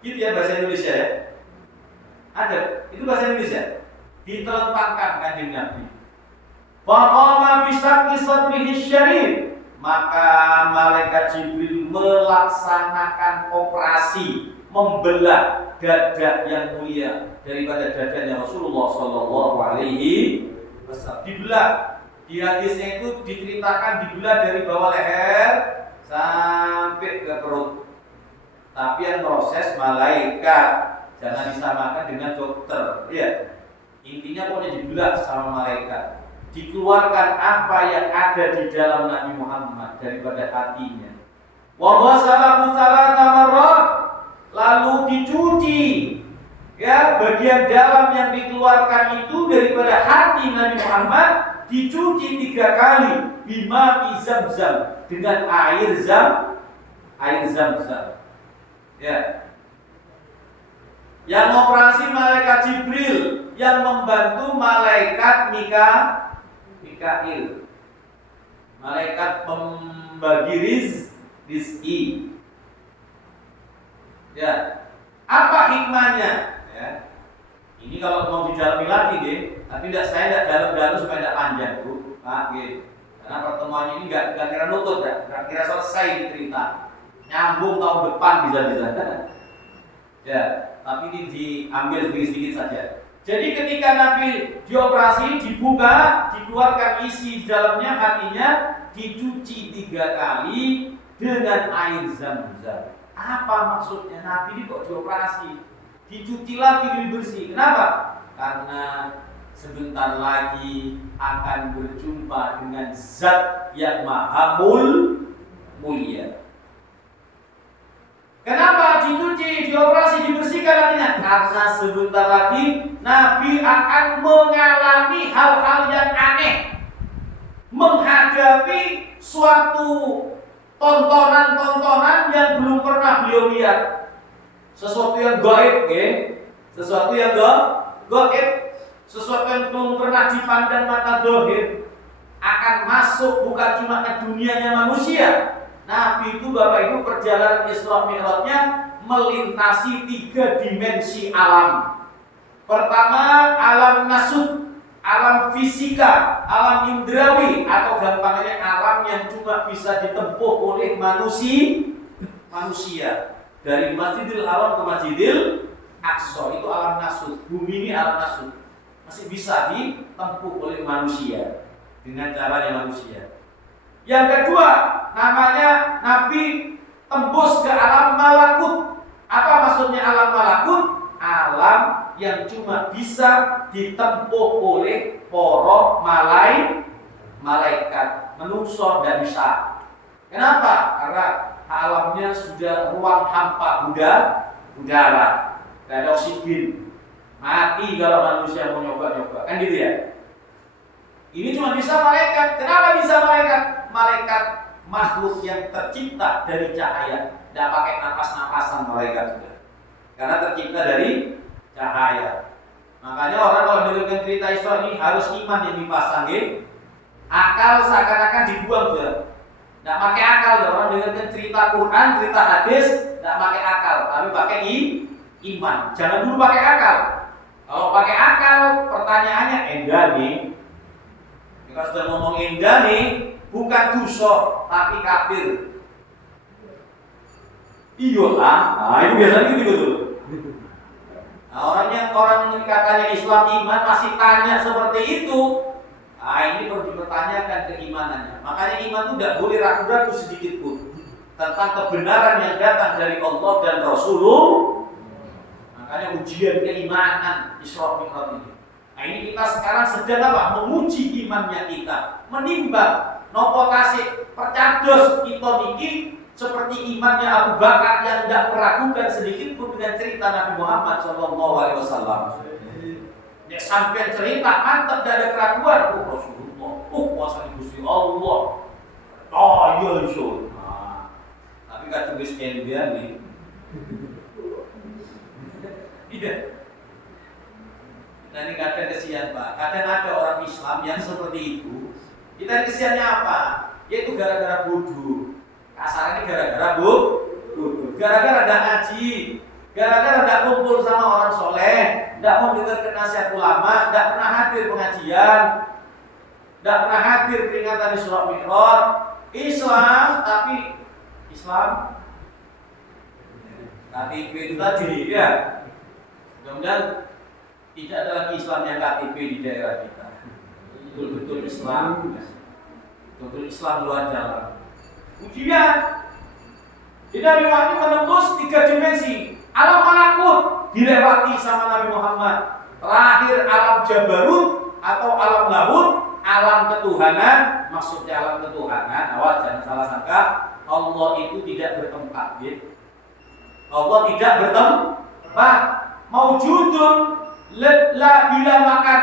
Gitu ya bahasa Indonesia ya. Ada, itu bahasa Indonesia. Ditelentangkan Kanjeng Nabi. Faqama bisaqi sadrihi syarif. Maka malaikat Jibril melaksanakan operasi membelah dada yang mulia daripada dadanya Rasulullah Shallallahu Alaihi Wasallam. Dibelah. Di hadisnya itu diceritakan dibelah dari bawah leher sampai ke perut. Tapi yang proses malaikat, jangan disamakan dengan dokter. Ya. Intinya pokoknya dibelah sama malaikat. Dikeluarkan apa yang ada di dalam Nabi Muhammad daripada hatinya. Wa ghasalahu salata marrat, lalu dicuci ya bagian dalam yang dikeluarkan itu daripada hati Nabi Muhammad dicuci 3 kali bima Zamzam dengan air Zamzam. Ya. Yang operasi malaikat Jibril, yang membantu malaikat Mikail, malaikat pembagi rizki. Ya, apa hikmahnya? Ya, ini kalau mau didalami lagi deh, tapi saya tidak dalam-dalam supaya tidak panjang Bu, Pak. Karena pertemuan ini nggak kira nutut, nggak kira selesai cerita, nyambung tahun depan bisa. Ya, tapi ini diambil sedikit-sedikit saja. Jadi ketika Nabi dioperasi, dibuka, dikeluarkan isi di dalamnya, hatinya dicuci 3 kali dengan air Zamzam. Apa maksudnya? Nabi ini kok dioperasi, dicuci lagi, dibersih. Kenapa? Karena sebentar lagi akan berjumpa dengan Zat yang Maha Mulia. Kenapa dicuci, dioperasi, dibersihkan hatinya? Karena sebentar lagi Nabi akan mengalami hal-hal yang aneh, menghadapi suatu tontonan-tontonan yang belum pernah beliau lihat. Sesuatu yang gaib, sesuatu yang gaib, sesuatu yang belum pernah dipandang mata dohir, akan masuk bukan cuma ke dunianya manusia. Nabi itu Bapak Ibu perjalanan Isra Mi'rajnya melintasi 3 dimensi alam. Pertama alam nasut, alam fisika, alam indrawi, atau gampangnya alam yang cuma bisa ditempuh oleh manusia. Dari Masjidil Haram ke Masjidil Aqsa itu alam nasut. Bumi ini alam nasut, masih bisa ditempuh oleh manusia dengan caranya manusia. Yang kedua, namanya Nabi tembus ke alam malakut. Apa maksudnya alam malakut? Alam yang cuma bisa ditempuh oleh para malaikat. Menungso tidak bisa. Kenapa? Karena alamnya sudah ruang hampa udara, tidak ada oksigen. Mati kalau manusia mau nyoba-nyoba, kan gitu ya. Ini cuma bisa malaikat. Kenapa bisa malaikat? Malaikat makhluk yang tercipta dari cahaya. Tidak pakai napas-napasan malaikat juga. Karena tercipta dari cahaya. Makanya orang kalau dengarkan cerita Isra ini harus iman yang dipasang. Akal seakan-akan dibuang sudah. Tidak pakai akal. Orang dengarkan cerita Quran, cerita hadis, tidak pakai akal, tapi pakai iman. Jangan dulu pakai akal. Kalau pakai akal, pertanyaannya endani. Kita sudah ngomong endani, bukan dosa, tapi kafir. Iya lah, nah itu biasanya gitu tuh. Nah, orang katanya Islam iman masih tanya seperti itu. Nah ini perlu dipertanyakan keimanannya. Makanya iman itu tidak boleh ragu-ragu sedikit pun tentang kebenaran yang datang dari Allah dan Rasulullah. Makanya ujian keimanan Isra Mi'raj ini. Nah ini kita sekarang sedang apa? Menguji imannya kita, menimbang nopo kasih percados kita niki seperti imannya Abu Bakar yang tidak meragukan sedikit pun dengan cerita Nabi Muhammad SAW. Ya sampai cerita mantap, tidak ada keraguan. Oh Rasulullah, oh kuasa Gusti Allah. Oh iya Rasul. Nah, tapi kan tulis dia nih. Iya. Nah ini kadang kesian Pak. Kadang ada orang Islam yang seperti itu. Kita kesiannya apa? Yaitu gara-gara bodoh. Kasarnya gara-gara bodoh. Gara-gara tidak ngaji. Gara-gara tidak kumpul sama orang soleh, tidak mau dengar nasihat ulama, tidak pernah hadir pengajian, tidak pernah hadir peringatan Isra Mi'raj. Islam, tapi Islam KTP itu tadi ya. Mudah-mudahan tidak ada lagi Islam yang KTP di daerah kita. Betul-betul Islam, betul-betul Islam luar jalan. Ujian. Tidak Nabi menembus 3 dimensi. Alam malakut dilewati sama Nabi Muhammad. Terakhir alam jabarut atau alam lahut, alam ketuhanan. Maksudnya alam ketuhanan, awas jangan salah sangka, Allah itu tidak bertempat, gitu. Allah tidak bertempat. Maujudun la bila makan,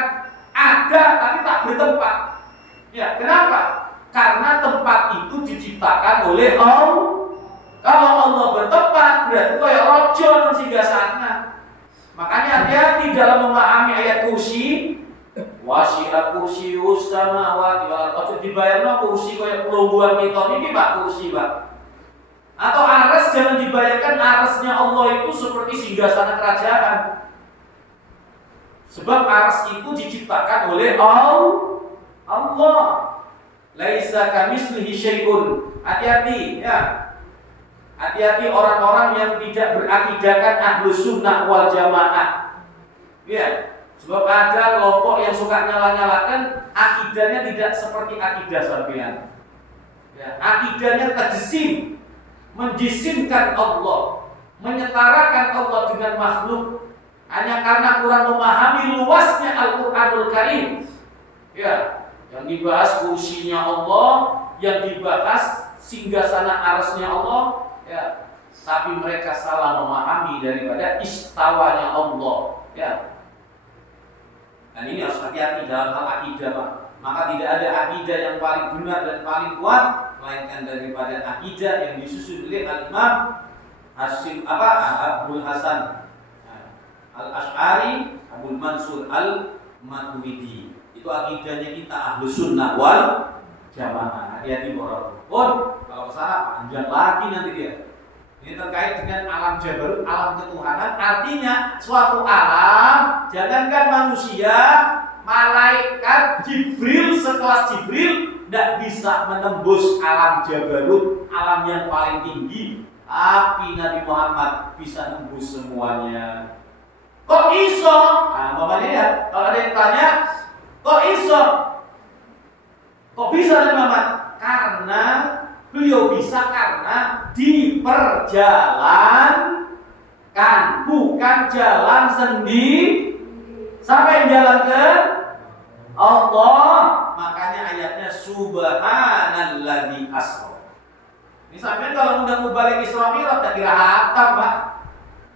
ada tapi tak bertempat. Ya, kenapa? Karena tempat itu diciptakan oleh Allah. Kalau Allah bertempat, berarti kayak rojo dan singgasana. Makanya hati-hati dalam memahami ayat kursi. Wasi'at kursiyyus samawati wal ardi. Dibayarno kursi kayak pelungguan kita ini Pak, kursi Pak. Atau aras, jangan dibayangkan arasnya Allah itu seperti singgasana kerajaan. Sebab aras itu diciptakan oleh Allah. Laisa kamitslihi syai'un. Hati-hati ya. Hati-hati orang-orang yang tidak berakidahkan ahlus sunnah wal jamaah. Ya, sebab ada kelompok yang suka nyala-nyalakan akidahnya tidak seperti akidah sampean. Ya, akidahnya terjesim, menjisimkan Allah, menyetarakan Allah dengan makhluk hanya karena kurang memahami luasnya Al-Qur'anul Karim. Ya, yang dibahas kursinya Allah, yang dibahas singgasana arasnya Allah. Ya, tapi mereka salah memahami daripada istawanya Allah. Ya, dan ini harus hati-hati dalam hal akidah, Pak. Maka tidak ada akidah yang paling benar dan paling kuat melainkan daripada akidah yang disusun oleh Al-Imam Abul Hasan Al-Asy'ari Abul Mansur Al-Maturidi. Itu akidahnya kita Ahlus Sunnah wal Jamaah. Hati-hati walaupun kalau kesana panjang lagi nanti dia. Ini terkait dengan alam jabarut, alam ketuhanan. Artinya suatu alam, jangankan manusia, malaikat Jibril sekelas Jibril tidak bisa menembus alam jabarut, alam yang paling tinggi. Tapi Nabi Muhammad bisa nembus semuanya. Kok iso? Nah, Bapak lihat, kalau ada yang tanya, kok iso? Kok bisa Nabi Muhammad? Karena beliau bisa karena diperjalankan, bukan jalan sendiri. Sampai jalan ke Allah. Makanya ayatnya subhanalladzi asra. Ini sampai kalau udah mau balik Isra Mi'raj tak kira hatam, Pak.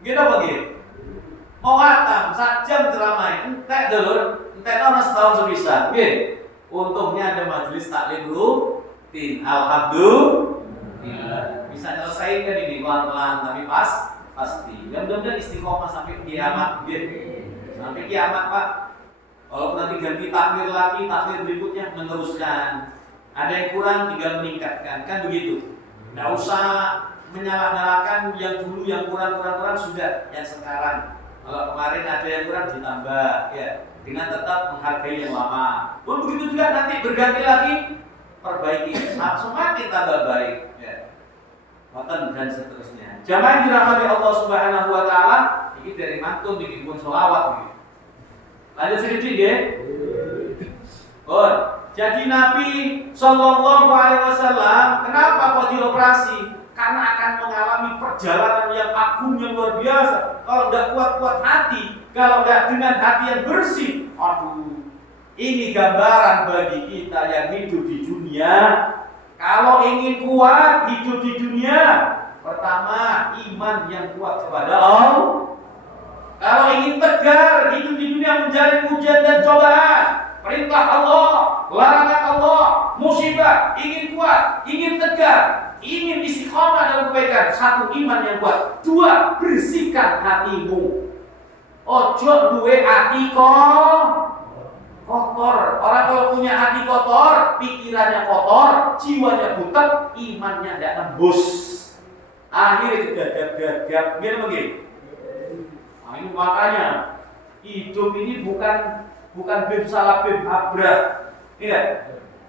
Gitu apa gitu? Mau hatam, 1 jam ceramah. Entek dulu, entek orang setahun sebisa. Gitu. Untungnya ada majelis taklim rutin. Alhamdulillah bisa nyelesaikan ini pelan-pelan tapi pasti. Dan mudah-mudahan istiqomah sampai kiamat, gitu. Sampai kiamat, Pak. Kalau nanti ganti takmir lagi, takmir berikutnya meneruskan. Ada yang kurang tinggal meningkatkan, kan begitu. Nggak usah menyalah-nyalakan yang dulu yang kurang sudah, yang sekarang. Kalau kemarin ada yang kurang ditambah, ya, dengan tetap menghargai yang lama. Pun begitu juga nanti berganti lagi, perbaiki, semakin tambah baik, ya. Dan seterusnya. Jamaah dirahmati Allah Subhanahu wa taala, ini dari mantun bikin pun sholawat gitu. Lanjut sedikit ya. Oh, jadi Nabi Shallallahu Alaihi Wasallam kenapa kok dioperasi? Karena akan mengalami perjalanan yang agung yang luar biasa. Kalau nggak kuat-kuat hati, kalau nggak dengan hati yang bersih, aduh, ini gambaran bagi kita yang hidup di dunia. Kalau ingin kuat hidup di dunia, pertama iman yang kuat kepada Allah. Kalau ingin tegar hidup di dunia menjalani ujian dan cobaan, perintah Allah, larangan Allah, musibah, ingin kuat, ingin tegar, ingin istiqomah dalam kebaikan, satu iman yang kuat, dua bersihkan hatimu. Ojo duwe hati kotor. Orang kalau punya hati kotor, pikirannya kotor, jiwanya butek, imannya tidak tembus. Akhirnya gagap-gagap, gimana begini? Nah, ini makanya hidup ini bukan bim salah bim abrah, ya.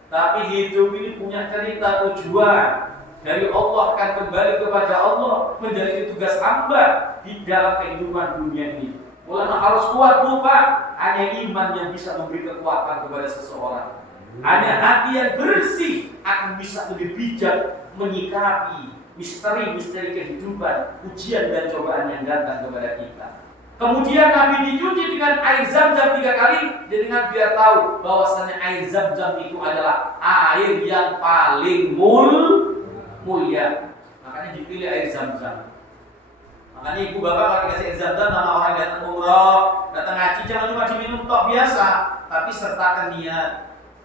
Tapi hidup ini punya cerita tujuan. Dari Allah akan kembali kepada Allah, menjadi tugas hamba di dalam kehidupan dunia ini. Mulanya harus kuat, Pak. Hanya iman yang bisa memberi kekuatan kepada seseorang. Hanya hati yang bersih akan bisa lebih bijak menyikapi misteri-misteri kehidupan, ujian dan cobaan yang datang kepada kita. Kemudian Nabi dicuci dengan air Zam-Zam 3 kali, dengan biar tahu bahwasanya air Zam-Zam itu adalah air yang paling mulia. Makanya dipilih air Zam-Zam. Makanya ibu bapak kalau dikasih air Zam-Zam sama orang yang datang umroh, datang haji, jangan cuma diminum tok biasa, tapi sertakan niat.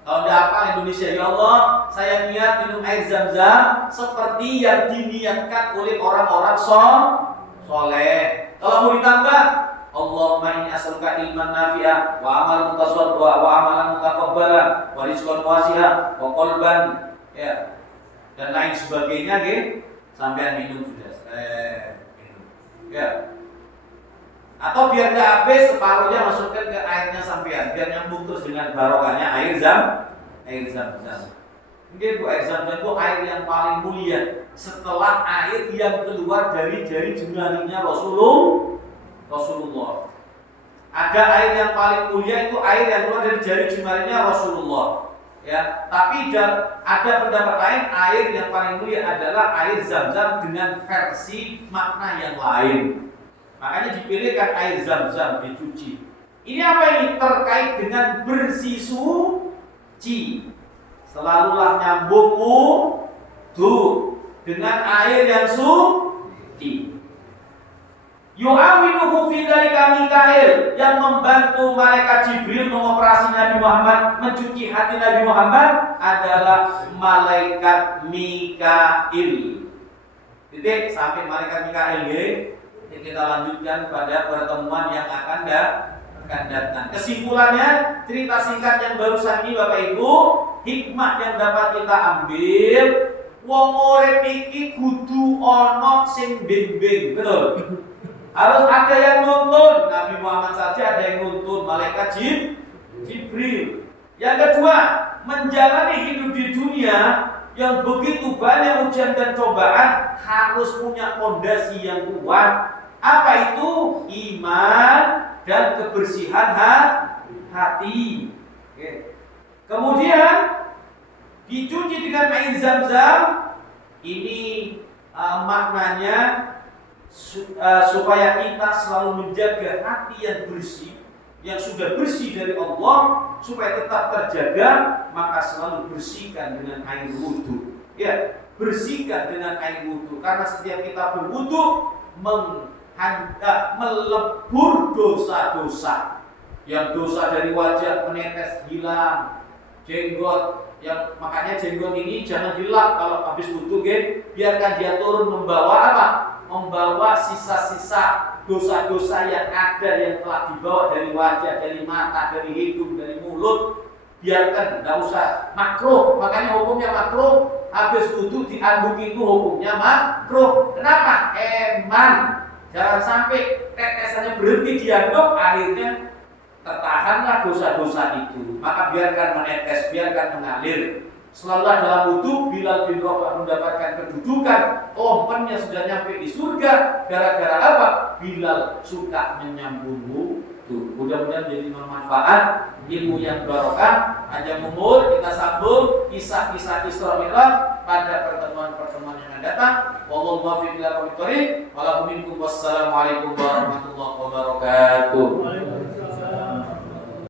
Kalau tidak apa Indonesia, ya Allah, saya niat minum air Zam-Zam seperti yang diniatkan oleh orang-orang soleh. Kalau mau ditambah, Allahumma inni as'aluka ilman nafi'ah wa amalan mutasaddiqan wa amalan mutaqabbalan wa rizqan wasi'an wa qalban, ya, dan lain sebagainya, gitu. Sampai minum sudah. Ya. Atau biar nggak habis, separuhnya masukkan ke airnya sampean, biar nyambung terus dengan barokahnya air Zam-Zam. Mungkin Bu, air Zam-Zam itu air yang paling mulia setelah air yang keluar dari jari jemarinya Rasulullah. Ada air yang paling mulia, itu air yang keluar dari jari jemarinya Rasulullah. Ya, tapi ada pendapat lain, air yang paling mulia adalah air Zam-Zam dengan versi makna yang lain. Makanya dipilihkan air Zam-Zam dicuci. Ini apa ini? Terkait dengan bersih suci. Selalulah nyambung wudu dengan air yang suci. Yu'awinuhu fi dzalika Mikail, yang membantu malaikat Jibril mengoperasi Nabi Muhammad, mencuci hati Nabi Muhammad adalah malaikat Mikail. Titik sampai malaikat Mikail ya. Kita lanjutkan pada pertemuan yang akan datang. Kesimpulannya, cerita singkat yang barusan ini Bapak Ibu, hikmah yang dapat kita ambil, wong urip iki kudu ana sing bimbing, betul? Harus ada yang nuntun. Nabi Muhammad saja ada yang nuntun, malaikat Jibril. Yang kedua, menjalani hidup di dunia yang begitu banyak ujian dan cobaan harus punya fondasi yang kuat. Apa itu? Iman dan kebersihan hati. Oke. Kemudian dicuci dengan air Zam-Zam. Ini maknanya supaya kita selalu menjaga hati yang bersih, yang sudah bersih dari Allah, supaya tetap terjaga, maka selalu bersihkan dengan air wudu. Ya, bersihkan dengan air wudu, karena setiap kita berwudu melebur dosa-dosa. Yang dosa dari wajah menetes hilang, jenggot, yang makanya jenggot ini jangan dilap kalau habis wudu, biarkan dia turun, membawa apa? Membawa sisa-sisa dosa-dosa yang ada yang telah dibawa dari wajah, dari mata, dari hidung, dari mulut. Biarkan, tidak usah makruh. Makanya hukumnya makruh habis wudu diandung itu hukumnya makruh. Kenapa? Eman. Jangan sampai tetesannya berhenti diandung, akhirnya tertahanlah dosa-dosa itu. Maka biarkan menetes, biarkan mengalir. Selalu dalam wudu, Bilal bin Rabah mendapatkan kedudukan, ompennya sudah nyampe di surga. Gara-gara apa? Bilal suka menyambung wudu. Mudah-mudahan jadi bermanfaat, ilmu yang barokah. Hanya umur kita sambung kisah-kisah Isra Mi'raj pada pertemuan-pertemuan yang akan datang. Wallahu muwaffiq ila aqwamit thoriq. Wassalamualaikum warahmatullahi wabarakatuh.